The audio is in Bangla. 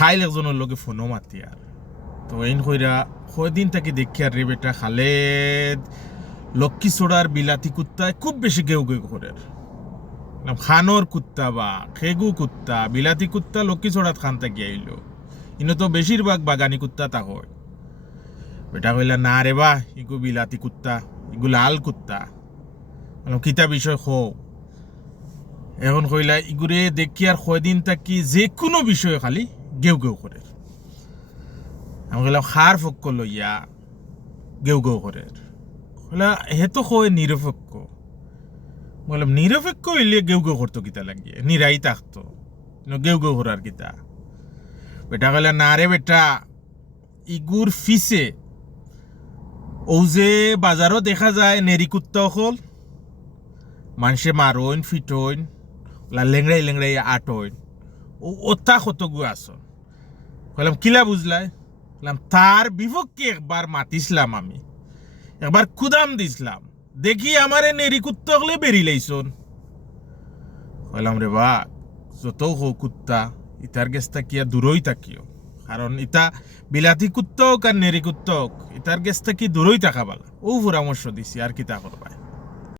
খাইল একজনের লগে ফোনও মাতি আর তো এইন কইরা, কয়দিন তাকে দেখি আর রে বেটা খালেদ লক্ষ্মী সোড়ার বিলাতি কুত্তায় খুব বেশি গেউ গেউ করে খানোর কুত্তা বা খেগু কুত্তা, বিলাতি কুত্তা লক্ষ্মী সোড়াত খান থাকি আইলো ইনো তো বেশিরভাগ বাগানি কুত্তা তা হয়। বেটা কইলা, না রে বা, ইগু বিলাতি কুত্তা, ইগু লাল কুত্তা। কিতা বিষয় খো এখন কইলা ইগুরে দেখি আর কয়দিন থাকি যে কোনো বিষয় খালি গেউ গেউ করে আমি কইলাম খার ফক্ক লইয়া গেউ গেউ করে হে তো কয় নিরপেক্ষ বললাম নিরপেক্ষ হইলে গেউ গেউ করতো কিতা লাগিয়ে নিরাই থাকতো গেউ গেউ করার কিতা? বেটা কইলা, না রে বেটা ইগুর ফিসে ও যে বাজারও দেখা যায় নেরি কুত্তা হল। মানুষে মারইন ফিটইন। লেংড়াই লেংড়াই আটইন ও ওতা কতগু আসন বললাম কিলা বুঝলাই বললাম তার বিপক্ষে একবার মাতিছিলাম আমি। একবার কুদাম দিছিলাম দেখি আমার নেরি কুত্তা হলে বেরি লাইছন বললাম রে বা যত হো কুত্তা, ইতার গেছটা কিয়া দূরই থাকিও কারণ ইতা বিলাতি কুত্তা হোক আর নেরি কুত্তা হোক, ইতার গেছটা কি দূরই থাকা বালা ও পরামর্শ দিছি, আর কিতা করবাই?